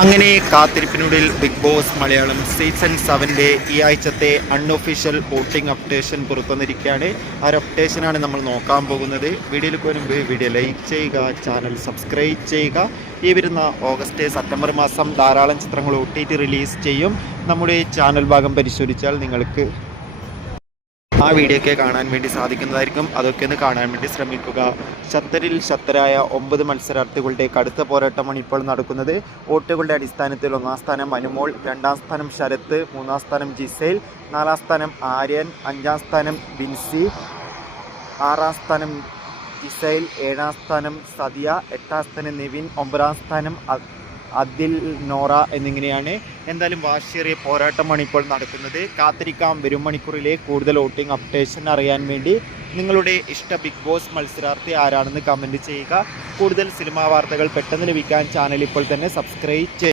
അങ്ങനെ കാത്തിരിപ്പിനുള്ളിൽ big boss Malayalam season 7 ഈ ആഴ്ചത്തെ അൺഒഫീഷ്യൽ വോട്ടിംഗ് അപ്ഡേഷൻ പുറത്തുവന്നിരിക്കുകയാണ്. ആ ഒരു അപ്ഡേഷനാണ് നമ്മൾ നോക്കാൻ പോകുന്നത്. വീഡിയോയിൽ വരുമ്പോൾ വീഡിയോ ലൈക്ക് ചെയ്യുക, ചാനൽ സബ്സ്ക്രൈബ് ചെയ്യുക. ഈ വരുന്ന ഓഗസ്റ്റ് സെപ്റ്റംബർ മാസം ധാരാളം ചിത്രങ്ങൾ OTT റിലീസ് ചെയ്യും. നമ്മുടെ ചാനൽ ഭാഗം പരിശോധിച്ചാൽ നിങ്ങൾക്ക് ആ വീഡിയോ ഒക്കെ കാണാൻ വേണ്ടി സാധിക്കുന്നതായിരിക്കും. അതൊക്കെ ഒന്ന് കാണാൻ വേണ്ടി ശ്രമിക്കുക. ശക്തരിൽ ശക്തരായ 9 മത്സരാർത്ഥികളുടെ കടുത്ത പോരാട്ടമാണ് ഇപ്പോൾ നടക്കുന്നത്. വോട്ടുകളുടെ അടിസ്ഥാനത്തിൽ 1-ാം സ്ഥാനം അനുമോൾ, 2-ാം സ്ഥാനം ശരത്ത്, 3-ാം സ്ഥാനം ജിസേൽ, 4-ാം സ്ഥാനം ആര്യൻ, 5-ാം സ്ഥാനം ബിൻസി, 6-ാം സ്ഥാനം ജിസൈൽ, 7-ാം സ്ഥാനം സദിയ, 8-ാം സ്ഥാനം നിവിൻ, 9-ാം സ്ഥാനം അദിൽ നോറ എന്നിങ്ങനെയാണ്. എന്തായാലും വാശിയേറിയ പോരാട്ടമാണ് ഇപ്പോൾ നടക്കുന്നത്. കാത്തിരിക്കാം വരും മണിക്കൂറിലെ കൂടുതൽ വോട്ടിംഗ് അപ്ഡേഷൻ അറിയാൻ വേണ്ടി. നിങ്ങളുടെ ഇഷ്ട ബിഗ് ബോസ് മത്സരാർത്ഥി ആരാണെന്ന് കമൻറ്റ് ചെയ്യുക. കൂടുതൽ സിനിമാ വാർത്തകൾ പെട്ടെന്ന് ലഭിക്കാൻ ചാനൽ ഇപ്പോൾ തന്നെ സബ്സ്ക്രൈബ് ചെയ്യുക.